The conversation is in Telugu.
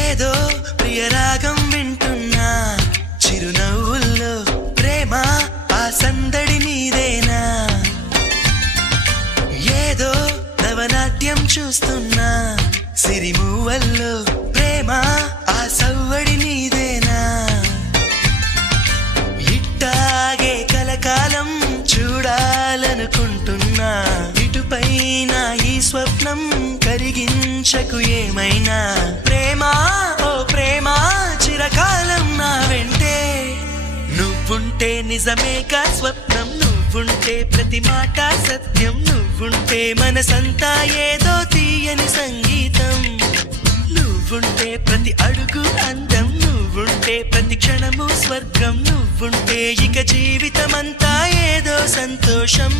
ఏదో ప్రియరాగం వింటున్నా చిరునవ్వుల్లో ప్రేమ ఆ సందడి నీదేనా ఏదో నవనాట్యం చూస్తున్నా సిరిమూవల్లో ప్రేమ ఆ సవ్వడి నీదేనా ఇట్టాగే కలకాలం చూడాలనుకుంటున్నా ఇటుపైన ఈ స్వప్నం కరిగించకు ఏమైనా ప్రేమ ఓ ప్రేమ చిరకాలం నా వెంటే నువ్వుంటే నిజమేగా స్వప్నం నువ్వుంటే ప్రతి మాట సత్యం నువ్వుంటే మనసంతా ఏదో తీయని సంగీతం నువ్వుంటే ప్రతి అడుగు అందం నువ్వుంటే ప్రతి క్షణము స్వర్గం నువ్వుంటే ఇక జీవితమంతా ఏదో సంతోషం